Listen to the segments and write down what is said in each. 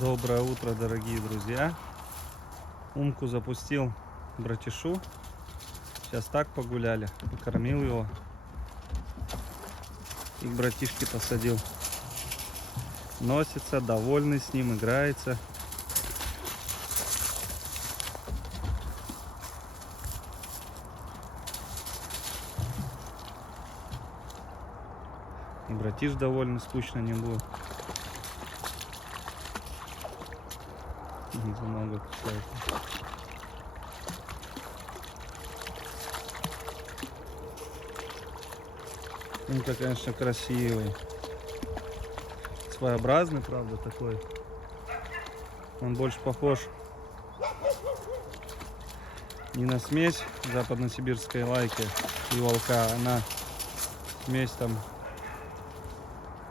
Доброе утро, дорогие друзья. Умку запустил братишу. Сейчас так погуляли. Покормил его. И к братишке посадил. Носится, довольный с ним, играется. И братиш довольный, скучно не будет. За ногу кусает. Умка, конечно, красивый. Своеобразный, правда, такой. Он больше похож не на смесь западносибирской лайки и волка, а на смесь там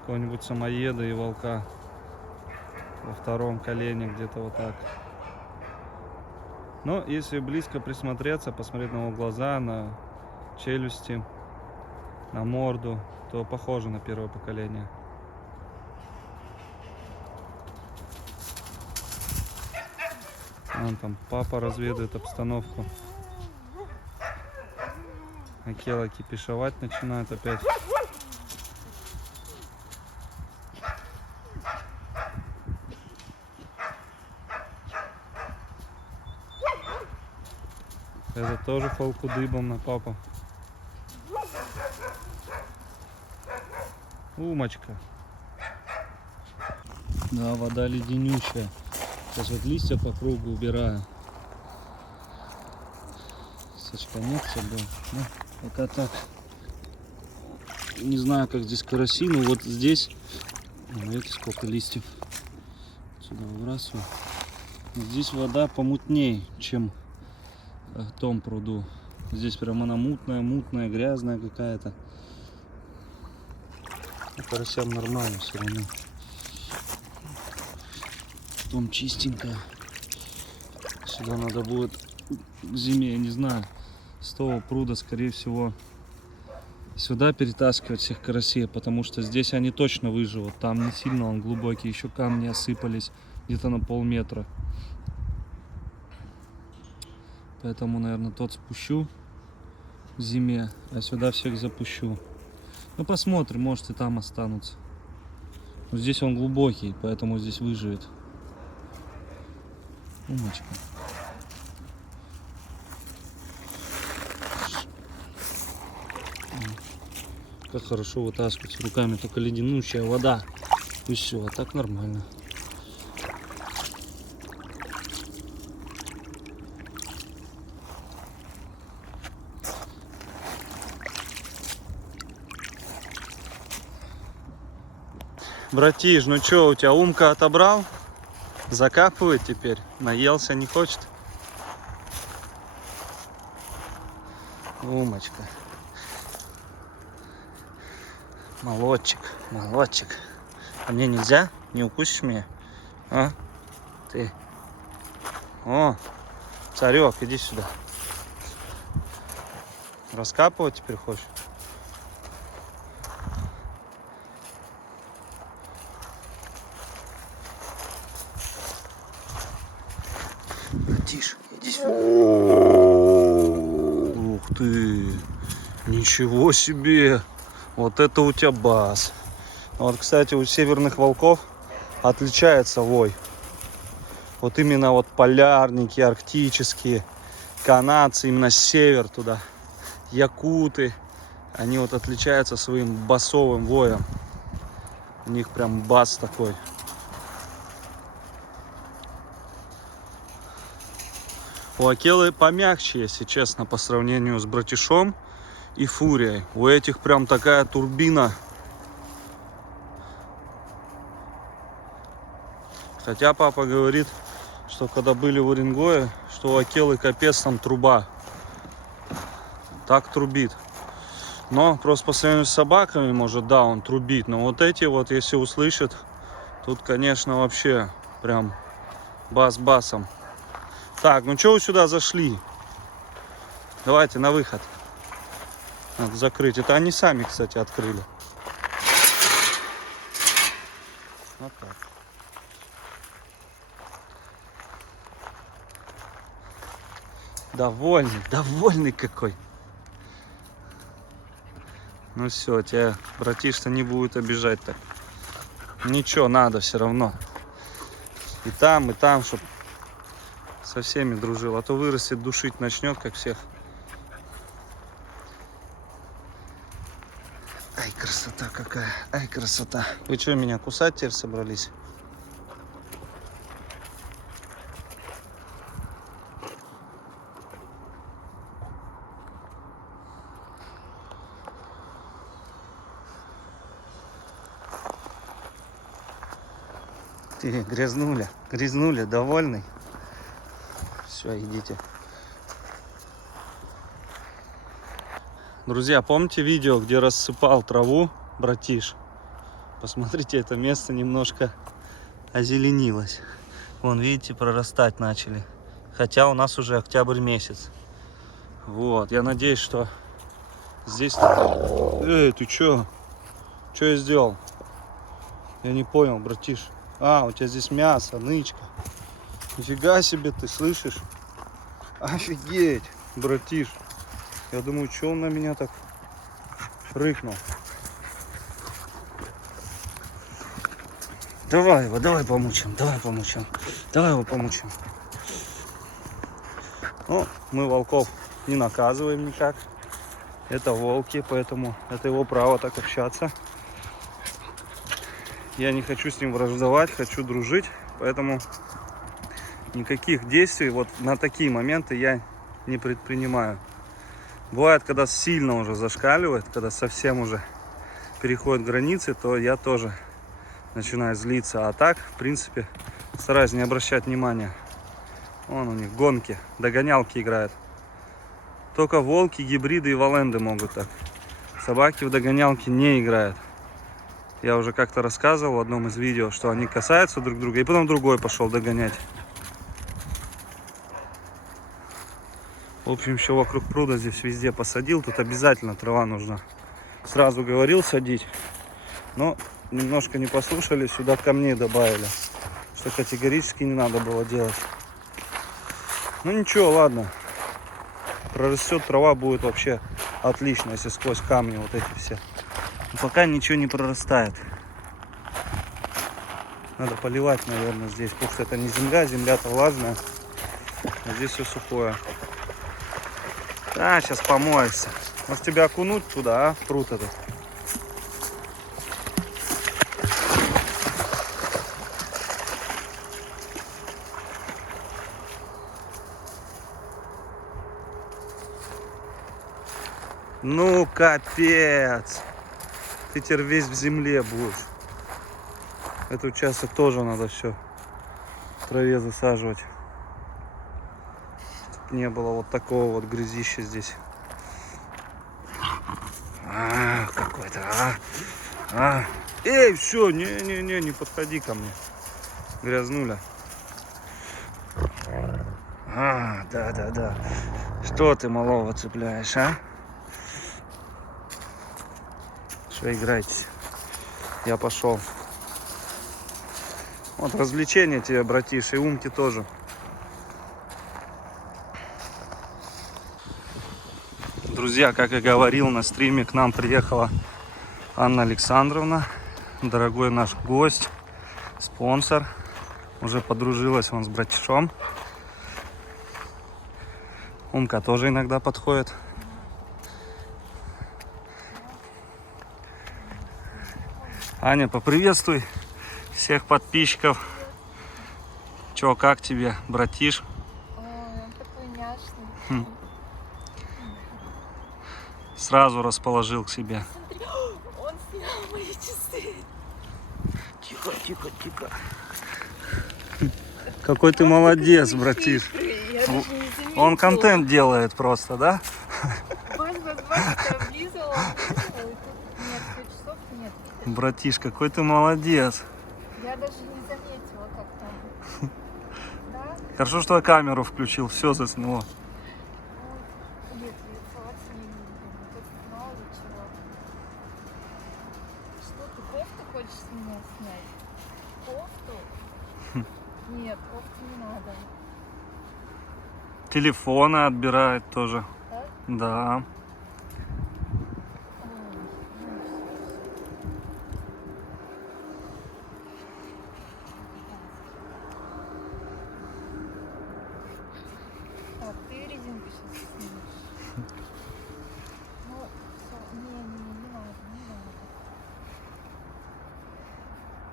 какого-нибудь самоеда и волка во втором колене, где-то вот так. Но если близко присмотреться, посмотреть на его глаза, на челюсти, на морду, то похоже на первое поколение. Вон там папа разведывает обстановку. Акела кипишевать начинает опять. Это тоже холку дыбом на папу. Умочка. Да, вода леденючая. Сейчас вот листья по кругу убираю. Сачка нет собой. Ну, пока так. Не знаю, как здесь караси, но вот здесь, видите, сколько листьев. Сюда выбрасываю. Здесь вода помутнее, чем в том пруду. Здесь прям она мутная, грязная какая-то. Карасям нормально все равно. Потом чистенькая. Сюда надо будет к зиме, я не знаю, с того пруда, скорее всего, сюда перетаскивать всех карасей, потому что здесь они точно выживут. Там не сильно он глубокий, еще камни осыпались где-то на полметра. Поэтому, наверное, тот спущу к зиме, а сюда всех запущу. Ну, посмотрим, может и там останутся. Но здесь он глубокий, поэтому здесь выживет. Умочка. Как хорошо вытаскивать руками, только леденущая вода. И все, а так нормально. Братиш, ну что, у тебя Умка отобрал? Закапывает теперь? Наелся, не хочет? Умочка. Молодчик, молодчик. А мне нельзя? Не укусишь меня? А? Ты. О, царек, иди сюда. Раскапывать теперь хочешь? Тише, иди сюда. Ух ты, ничего себе. Вот это у тебя бас. Вот, кстати, у северных волков отличается вой. Вот именно вот полярники, арктические, канадцы, именно север туда, якуты, они вот отличаются своим басовым воем. У них прям бас такой. У акелы помягче, если честно, по сравнению с братишом и фурией. У этих прям такая турбина. Хотя папа говорит, что когда были в Уренгое, что у акелы капец там труба. Так трубит. Но просто по сравнению с собаками, может, да, он трубит. Но вот эти вот, если услышат, тут, конечно, вообще прям бас басом. Так, ну что вы сюда зашли? Давайте на выход. Надо закрыть. Это они сами, кстати, открыли. Вот так. Довольный, довольный какой. Ну все, тебя братиш-то не будет обижать так. Ничего, надо все равно. И там, чтобы со всеми дружил. А то вырастет, душить начнет, как всех. Ай, красота какая. Ай, красота. Вы что, меня кусать теперь собрались? Ты грязнуля, довольный? Все, идите. Друзья, помните видео, где рассыпал траву братиш? Посмотрите, это место немножко озеленилось. Вон, видите, прорастать начали. Хотя у нас уже октябрь месяц. Вот, я надеюсь, что здесь... Эй, ты чё? Чё я сделал? Я не понял, братиш. А, у тебя здесь мясо, нычка. Нифига себе, ты слышишь? Офигеть, братиш. Я думаю, что он на меня так рыкнул. Давай его, давай помучим. Давай его помучим. Ну, мы волков не наказываем никак. Это волки, поэтому это его право так общаться. Я не хочу с ним враждовать, хочу дружить, поэтому никаких действий вот на такие моменты я не предпринимаю. Бывает, когда сильно уже зашкаливает, когда совсем уже переходит границы, то я тоже начинаю злиться. А так, в принципе, стараюсь не обращать внимания. Вон у них гонки, догонялки играют. Только волки, гибриды и валенды могут так. Собаки в догонялки не играют. Я уже как-то рассказывал в одном из видео, что они касаются друг друга, и потом другой пошел догонять. В общем, еще вокруг пруда здесь везде посадил. Тут обязательно трава нужна. Сразу говорил садить, но немножко не послушали, сюда камней добавили, что категорически не надо было делать. Ну ничего, ладно. Прорастет трава, будет вообще отлично, если сквозь камни вот эти все. Но пока ничего не прорастает. Надо поливать, наверное, здесь, потому что это не земля, земля-то влажная, а здесь все сухое. Да, сейчас помоешься. Может тебя окунуть туда, а? В пруд этот. Ну, капец. Ты теперь весь в земле будешь. Этот участок тоже надо все в траве засаживать. Чтобы не было вот такого вот грязища здесь. Какой-то, Эй, все, не подходи ко мне. Грязнуля. Да. Что ты малого цепляешь, а? Что играетесь? Я пошел. Вот развлечения тебе, братиш, и умки тоже. Друзья, как и говорил, на стриме к нам приехала Анна Александровна, дорогой наш гость, спонсор. Уже подружилась он с братишом. Умка тоже иногда подходит. Аня, поприветствуй всех подписчиков. Чё, как тебе, братиш? Ой, он такой няшный. Сразу расположил к себе. Смотри, он снял мои часы. Тихо. Какой ты молодец, братиш. Он контент делает просто, да? Бась, ты облизывал. Нет, 5 часов нет. Братиш, какой ты молодец. Я даже не заметила, как там. Да? Хорошо, что я камеру включил, все засняло. Нет, рисоваться не люблю. Тут мало ли чего. Что ты, кофту хочешь с меня снять? Кофту? Нет, кофту не надо. Телефоны отбирает тоже. Так? Да. Ой, так, ты резинку сейчас снимешь. Ну, всё, не надо, не надо.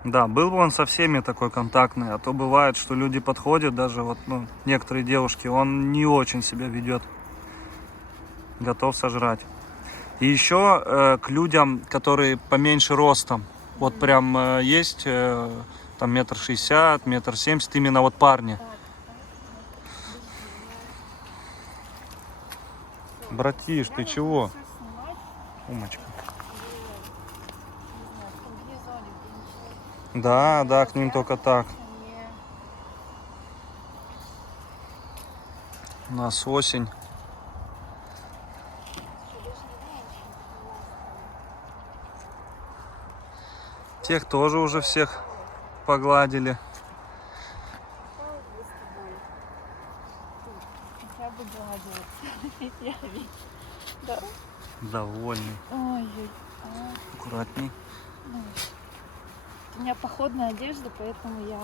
Да, был бы он со всеми такой контактный, а то бывает, что люди подходят, даже вот, ну, некоторые девушки, он не очень себя ведет, готов сожрать. И еще к людям, которые поменьше ростом, вот прям есть там 1,60 м, 1,70 м, именно вот парни. Так, подожди, я... Братиш, ты чего? Все снимать, Умочка. не знаю, в комбинезоне, где ничего Да, да, к ним развязано, только так. не- У нас осень. Что, даже не знаю, чем такое ласковое. Тех тоже уже всех погладили. Попалась бы с тобой. Тут хотя бы гладилась. Я ведь. Да. Довольный. Ой-ой. Аккуратней. У меня походная одежда, поэтому я